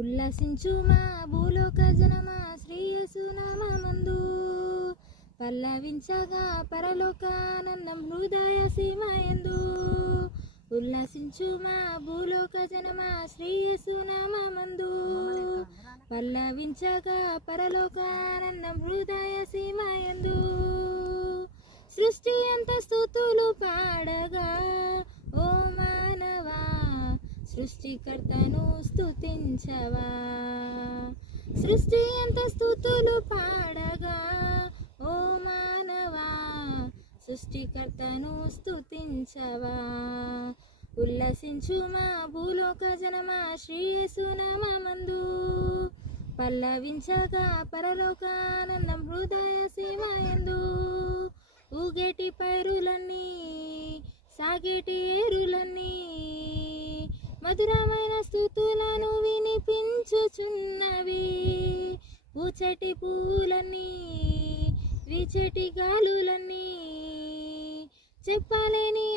ఉల్లసించుమా భూలోక జనమా శ్రీయేసునామమందు పల్లవించగా పరలోకానందం హృదయ సీమయందు. ఉల్లసించుమా భూలోక జనమా శ్రీయేసునామమందు పల్లవించగా పరలోకానందం హృదయ సీమయందు. సృష్టి అంత స్తుతులు పాడగా ఓ మానవా సృష్టికర్తను స్తుతించవా. సృష్టి అంత స్తుతులు పాడగా ఓ మానవా సృష్టికర్తను స్తుతించవా. ఉల్లసించుమా భూలోక జనమా శ్రీయేసునామమందు పల్లవించగా పరలోకానందం హృదయ సీమయందు. ఊగేటి పైరులన్నీ సాగేటి ఏరులన్నీ మధురమైన స్తుతులను వినిపించుచున్నవి. పూచటి పూలన్నీ వీచటి గాలులన్నీ చెప్పలేని